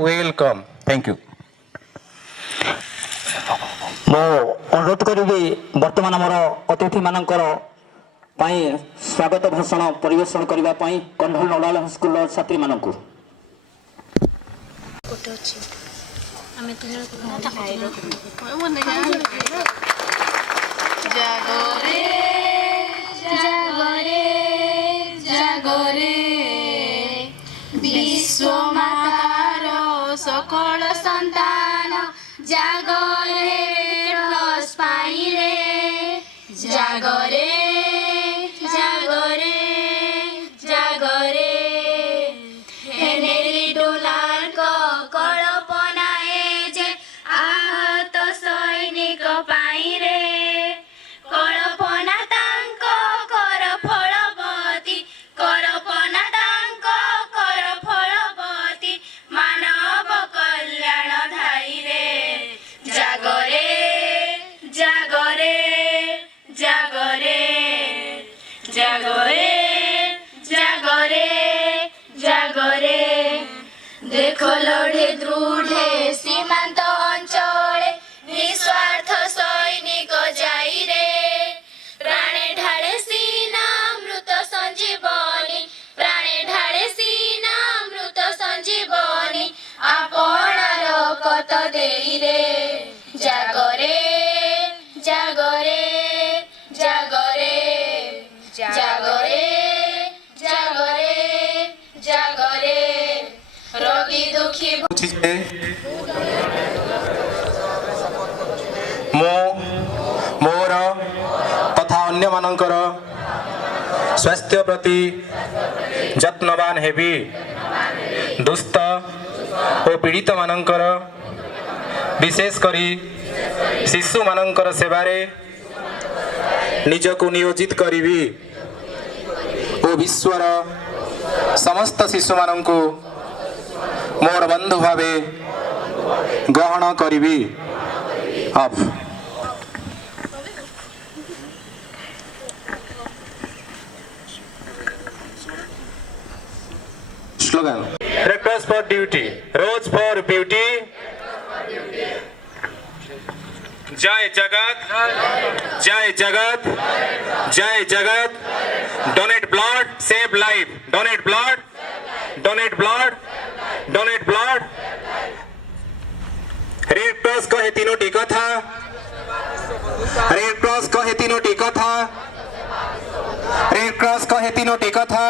Welcome thank you मो अनुरोध करी बर्तमान आमर अतिथि मानकर स्वागत भाषण परिवेषण करने कंढल नोडाल स्कूल छात्री मानक सकल संतान जागरे जागरे जागरे जागरे हेनेरी डोलार को कल्पनाए जे आहत सैनिक पाई रे कल्पना तांको कर फलवती कल्पना तांको कर फलवती मानव कल्याण धाई रे जागरे जागरे जागरे जागरे जागरे जागरे देख लढे दृढे सीमांत अंचले निस्वार्थ सैनिक जाई रे प्राणे ढाळे सीना मृत संजीवनी प्राणे ढाळे सीना मृत संजीवनी आपणार कत देई रे जागरे जागरे जागरे जागरे जागरे जागरे रोगी दुखी मोर तथा अन्य मानकर स्वास्थ्य प्रति जत्नवान हेबी दुस्त और पीड़ित मानकर विशेष करी शिशु मानकर सेवारे निजको नियोजित करी ओ विश्वर समस्त शिशु मानंकु मोर बंधु भावे ग्रहण करी अब slogan Red Cross for duty, Rose for beauty. जय जगत, जय जगत, जय जगत. Donate blood, save life. Donate blood, donate blood, donate blood. Red cross कहे तीनोटी कथा, रेड क्रॉस कहे तीनोटी कथा, रेड क्रॉस कहे तीनोटी कथा.